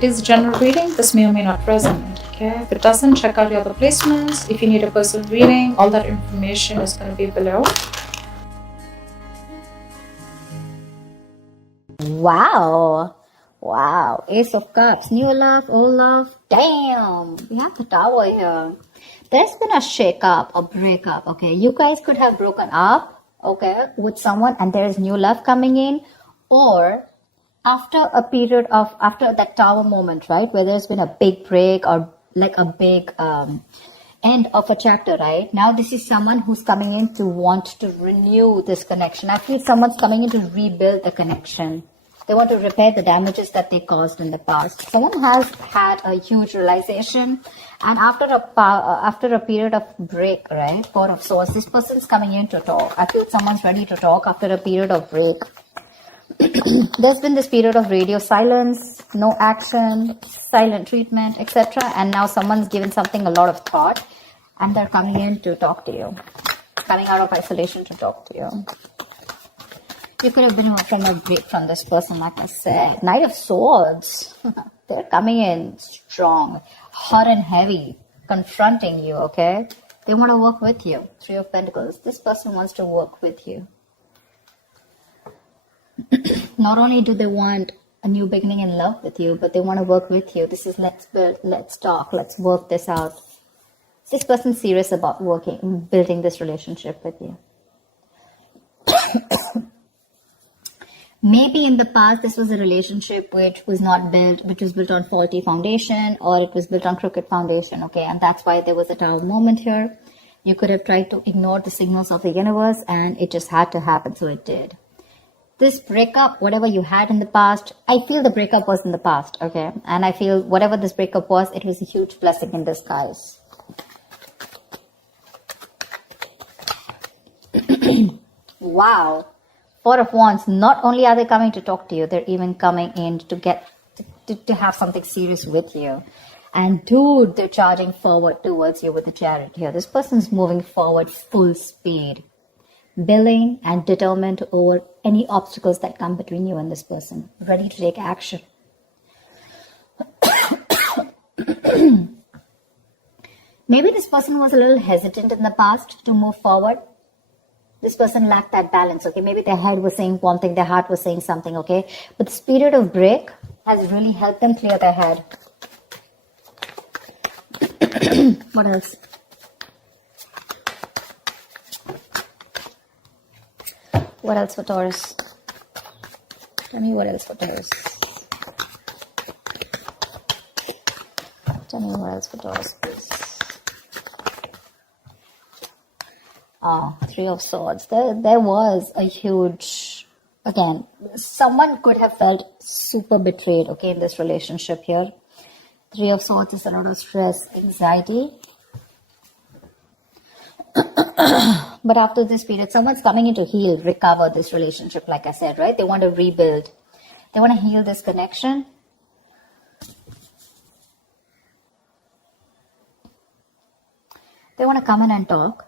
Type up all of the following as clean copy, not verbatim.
it is general reading, this may or may not resonate. Okay, if it doesn't, check out your other placements. If you need a personal reading, all that information is going to be below. Wow. Wow. Ace of Cups. New love, old love. Damn. We have the Tower here. There's been a shake-up, a breakup, okay? You guys could have broken up, okay, with someone and there's new love coming in. Or after a period of, after that Tower moment, right, where there's been a big break or like a big end of a chapter, right? Now this is someone who's coming in to want to renew this connection. I feel someone's coming in to rebuild the connection. They want to repair the damages that they caused in the past. Someone has had a huge realization, and after a period of break, right, Four of Swords, this person's coming in to talk. I feel someone's ready to talk after a period of break. There's been this period of radio silence, no action, silent treatment, etc. And now someone's given something a lot of thought, and they're coming in to talk to you, coming out of isolation to talk to you. You could have been from a break from this person, like I said. Knight of Swords. They're coming in strong, hot and heavy, confronting you, okay? They want to work with you. Three of Pentacles. This person wants to work with you. Not only do they want a new beginning in love with you, but they want to work with you. This is let's build, let's talk, let's work this out. This person's serious about building this relationship with you. Maybe in the past, this was a relationship which was not built, which was built on faulty foundation, or it was built on crooked foundation, okay? And that's why there was a Tower moment here. You could have tried to ignore the signals of the universe, and it just had to happen, so it did. This breakup, whatever you had in the past, I feel the breakup was in the past, okay? And I feel whatever this breakup was, it was a huge blessing in disguise. Wow. Four of Wands, not only are they coming to talk to you, they're even coming in to have something serious with you. And dude, they're charging forward towards you with the Chariot here. This person's moving forward full speed, willing and determined over any obstacles that come between you and this person, ready to take action. Maybe this person was a little hesitant in the past to move forward. This person lacked that balance, okay? Maybe their head was saying one thing, their heart was saying something, okay? But this period of break has really helped them clear their head. What else? What else for Taurus? Tell me what else for Taurus. Tell me what else for Taurus, please. Three of Swords. There was a huge, again, someone could have felt super betrayed, okay, in this relationship here. Three of Swords is a lot of stress, anxiety. But after this period, someone's coming in to heal, recover this relationship, like I said, right? They want to rebuild. They want to heal this connection. They want to come in and talk.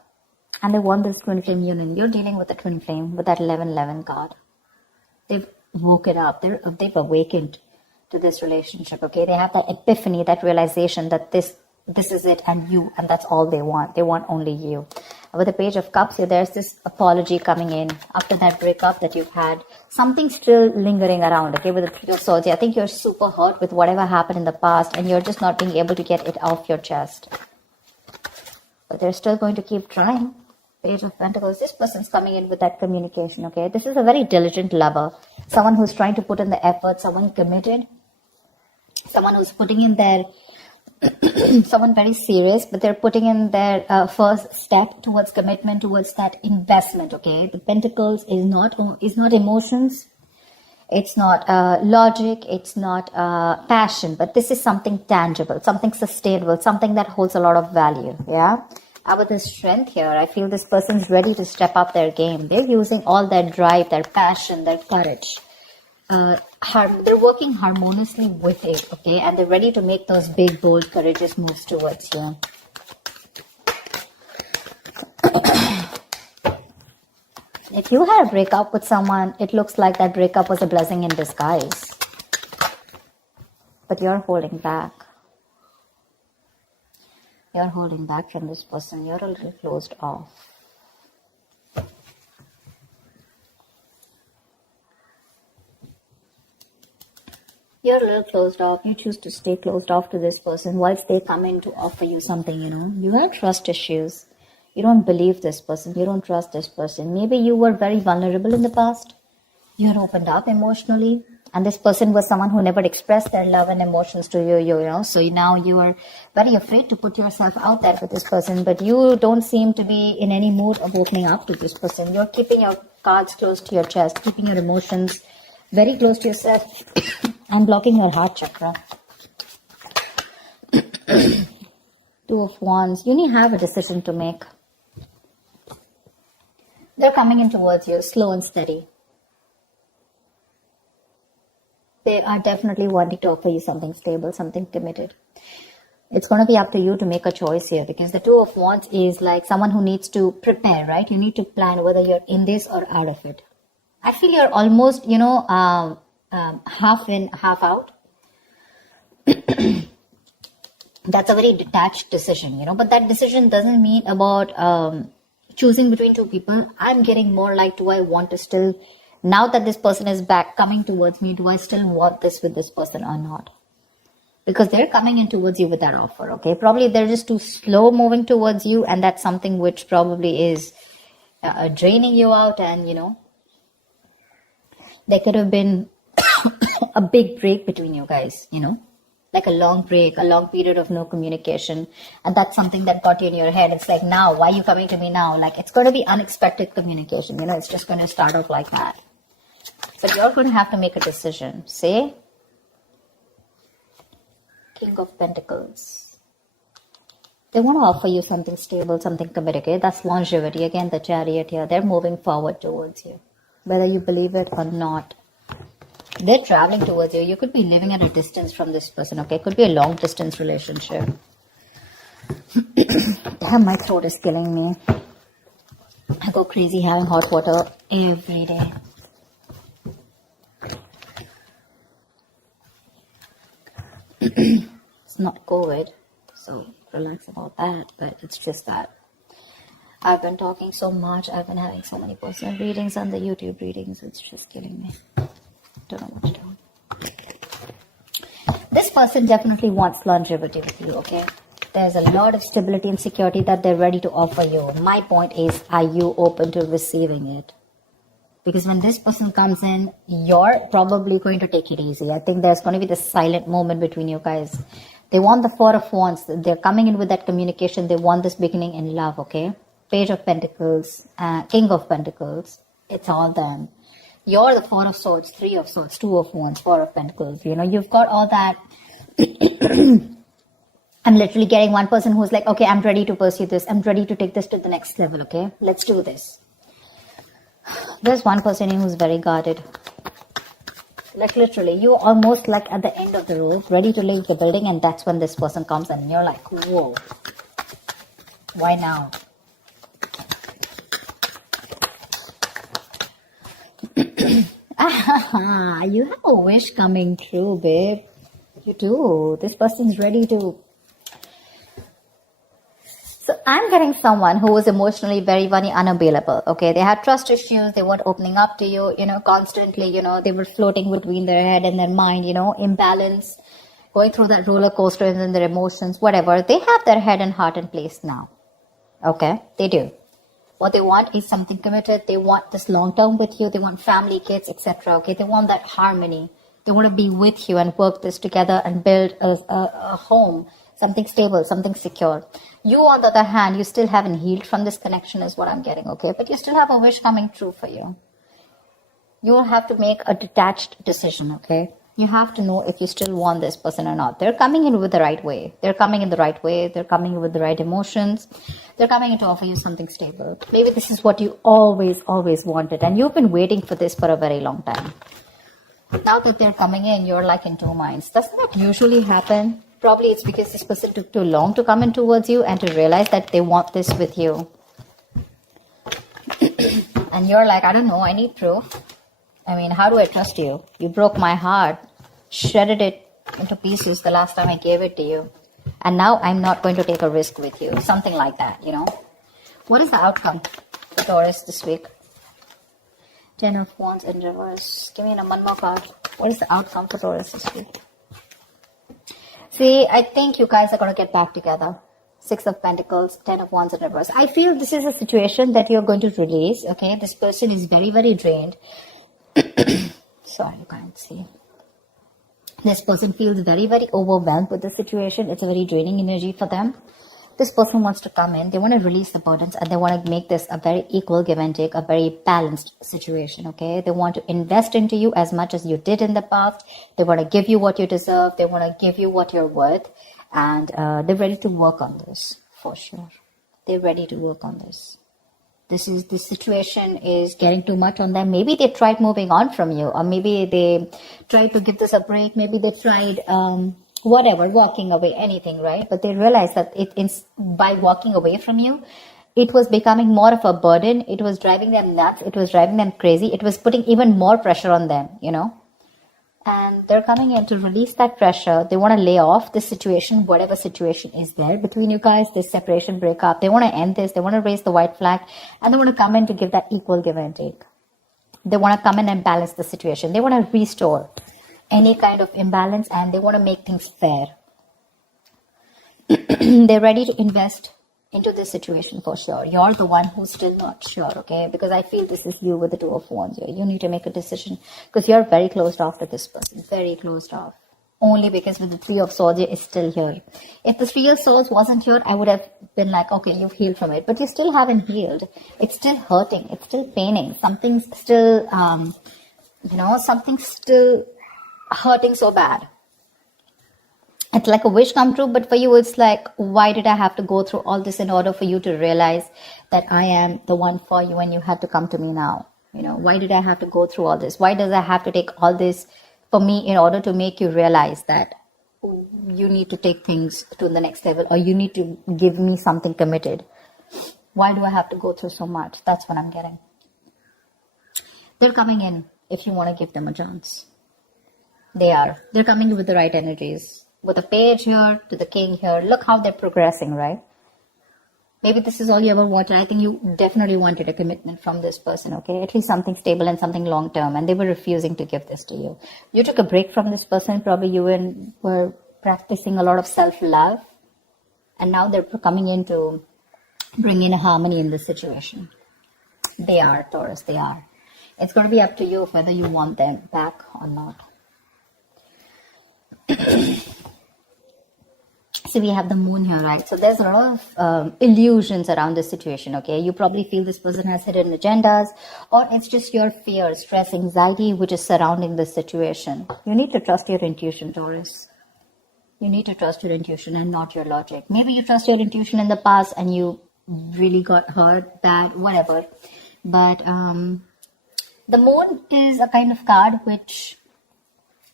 And they want this twin flame union. You're dealing with a twin flame with that 11-11 card. They've woken up. They've awakened to this relationship, okay? They have that epiphany, that realization that this is it and you, and that's all they want. They want only you. With the Page of Cups here, there's this apology coming in after that breakup that you've had. Something's still lingering around, okay? With the Three of Swords, I think you're super hurt with whatever happened in the past and you're just not being able to get it off your chest. But they're still going to keep trying. Page of Pentacles, this person's coming in with that communication, okay? This is a very diligent lover. Someone who's trying to put in the effort, someone committed. Someone who's putting in their, someone very serious, but they're putting in their first step towards commitment, towards that investment, okay? The Pentacles is not emotions. It's not logic. It's not passion, but this is something tangible, something sustainable, something that holds a lot of value, yeah? With the Strength here, I feel this person's ready to step up their game. They're using all their drive, their passion, their courage. They're working harmoniously with it, okay? And they're ready to make those big, bold, courageous moves towards you. If you had a breakup with someone, it looks like that breakup was a blessing in disguise. but you're holding back. You're holding back from this person. You're a little closed off. You're a little closed off. You choose to stay closed off to this person whilst they come in to offer you something, You have trust issues. You don't believe this person. You don't trust this person. Maybe you were very vulnerable in the past. You're opened up emotionally. And this person was someone who never expressed their love and emotions to you, So now you are very afraid to put yourself out there with this person. But you don't seem to be in any mood of opening up to this person. You're keeping your cards close to your chest, keeping your emotions very close to yourself and blocking your heart chakra. Two of Wands. You need to have a decision to make. They're coming in towards you, slow and steady. They are definitely wanting to offer you something stable, something committed. It's going to be up to you to make a choice here, because the Two of Wands is like someone who needs to prepare, right? You need to plan whether you're in this or out of it. I feel you're almost, half in, half out. That's a very detached decision, but that decision doesn't mean about choosing between two people. I'm getting more like, do I want to still, now that this person is back coming towards me, do I still want this with this person or not? Because they're coming in towards you with that offer, okay? Probably they're just too slow moving towards you, and that's something which probably is draining you out, and, there could have been a big break between you guys, like a long break, a long period of no communication. And that's something that got you in your head. It's like, now, why are you coming to me now? Like, it's going to be unexpected communication. It's just going to start off like that. But you're going to have to make a decision. Say, King of Pentacles. They want to offer you something stable, something committed. Okay? That's longevity. Again, the Chariot here. They're moving forward towards you, whether you believe it or not. They're traveling towards you. You could be living at a distance from this person, okay? It could be a long distance relationship. Damn, my throat is killing me. I go crazy having hot water every day. It's not COVID, so relax about that, but it's just that I've been talking so much. I've been having so many personal readings and the YouTube readings. It's just killing me. Don't know what to do. This person definitely wants longevity with you, okay? There's a lot of stability and security that they're ready to offer you. My point is, are you open to receiving it? Because when this person comes in, you're probably going to take it easy. I think there's going to be this silent moment between you guys. They want the Four of Wands. They're coming in with that communication. They want this beginning in love, okay? Page of Pentacles, King of Pentacles. It's all them. You're the Four of Swords, Three of Swords, Two of Wands, Four of Pentacles. You've got all that. I'm literally getting one person who's like, okay, I'm ready to pursue this. I'm ready to take this to the next level, okay? Let's do this. There's one person who's very guarded. Like literally, you're almost like at the end of the road, ready to leave the building, and that's when this person comes and you're like, whoa. Why now? You have a wish coming true, babe. You do. This person's ready to. So I'm getting someone who was emotionally very, very unavailable. Okay, they had trust issues. They weren't opening up to you, constantly. They were floating between their head and their mind. Imbalance, going through that roller coaster and then their emotions, whatever. They have their head and heart in place now. Okay, they do. What they want is something committed. They want this long term with you. They want family, kids, etc. Okay, they want that harmony. They want to be with you and work this together and build a home, something stable, something secure. You, on the other hand, you still haven't healed from this connection is what I'm getting, okay? But you still have a wish coming true for you. You will have to make a detached decision, okay? You have to know if you still want this person or not. They're coming in with the right way. They're coming in the right way. They're coming in with the right emotions. They're coming in to offer you something stable. Maybe this is what you always wanted. And you've been waiting for this for a very long time. Now that they're coming in, you're like in two minds. Doesn't that usually happen? Probably it's because this person took too long to come in towards you and to realize that they want this with you. And you're like, I don't know, I need proof. I mean, how do I trust you? You broke my heart, shredded it into pieces the last time I gave it to you. And now I'm not going to take a risk with you. Something like that, you know. What is the outcome for Taurus this week? 10 of Wands in reverse. Give me one more card. What is the outcome for Taurus this week? See, I think you guys are going to get back together. 6 of Pentacles, 10 of Wands in reverse. I feel this is a situation that you're going to release, okay? This person is very, very drained. Sorry, you can't see. This person feels very, very overwhelmed with the situation. It's a very draining energy for them. This person wants to come in. They want to release the burdens and they want to make this a very equal give and take, a very balanced situation, okay? They want to invest into you as much as you did in the past. They want to give you what you deserve. They want to give you what you're worth. And they're ready to work on this, for sure. They're ready to work on this. This situation is getting too much on them. Maybe they tried moving on from you, or maybe they tried to give this a break. Maybe they tried, whatever, walking away, anything, right? But they realized that by walking away from you, it was becoming more of a burden. It was driving them nuts. It was driving them crazy. It was putting even more pressure on them, you know? And they're coming in to release that pressure. They want to lay off this situation, whatever situation is there between you guys, this separation, breakup. They want to end this. They want to raise the white flag. And they want to come in to give that equal give and take. They want to come in and balance the situation. They want to restore any kind of imbalance. And they want to make things fair. They're ready to invest into this situation for sure. You're the one who's still not sure, okay? Because I feel this is you with the 2 of Wands here. You need to make a decision because you're very closed off to this person. Very closed off. Only because with the 3 of Swords, it's still here. If the 3 of Swords wasn't here, I would have been like, okay, you've healed from it. But you still haven't healed. It's still hurting. It's still paining. Something's still, something's still hurting so bad. It's like a wish come true, but for you, it's like, why did I have to go through all this in order for you to realize that I am the one for you and you have to come to me now? You know, why did I have to go through all this? Why does I have to take all this for me in order to make you realize that you need to take things to the next level or you need to give me something committed? Why do I have to go through so much? That's what I'm getting. They're coming in if you want to give them a chance. They're coming in with the right energies. With the page here to the king here, look how they're progressing, right? Maybe this is all you ever wanted. I think you definitely wanted a commitment from this person, okay? At least something stable and something long-term, and they were refusing to give this to you. You took a break from this person. Probably you were practicing a lot of self-love, and now they're coming in to bring in a harmony in this situation. They are, Taurus, they are. It's going to be up to you whether you want them back or not. So we have the moon here, right? So there's a lot of illusions around this situation, okay? You probably feel this person has hidden agendas, or it's just your fear, stress, anxiety, which is surrounding this situation. You need to trust your intuition, Taurus. You need to trust your intuition and not your logic. Maybe you trust your intuition in the past and you really got hurt, bad, whatever. But the moon is a kind of card which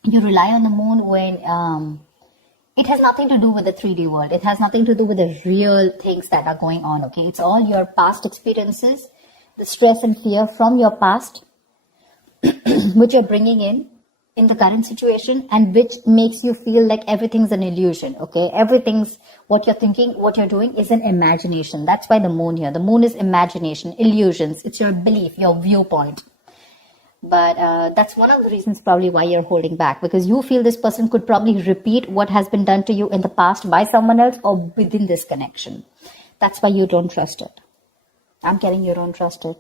you rely on the moon when it has nothing to do with the 3D world. It has nothing to do with the real things that are going on, okay? It's all your past experiences, the stress and fear from your past, which you're bringing in the current situation, and which makes you feel like everything's an illusion, okay? Everything's what you're thinking, what you're doing is an imagination. That's why the moon here. The moon is imagination, illusions. It's your belief, your viewpoint. But that's one of the reasons probably why you're holding back, because you feel this person could probably repeat what has been done to you in the past by someone else or within this connection. That's why you don't trust it. I'm getting you don't trust it.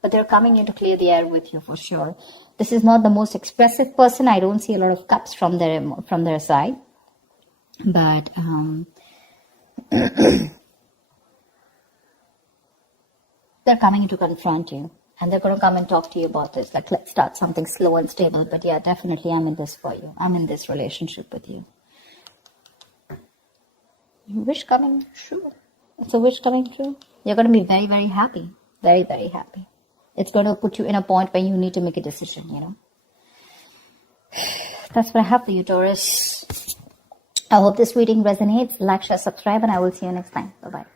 But they're coming in to clear the air with you for sure. This is not the most expressive person. I don't see a lot of cups from their side. But they're coming in to confront you. And they're going to come and talk to you about this. Like, let's start something slow and stable. But yeah, definitely I'm in this for you. I'm in this relationship with you. Wish coming true. It's a wish coming true. You're going to be very, very happy. Very, very happy. It's going to put you in a point where you need to make a decision, you know. That's what I have for you, Taurus. I hope this reading resonates. Like, share, subscribe, and I will see you next time. Bye-bye.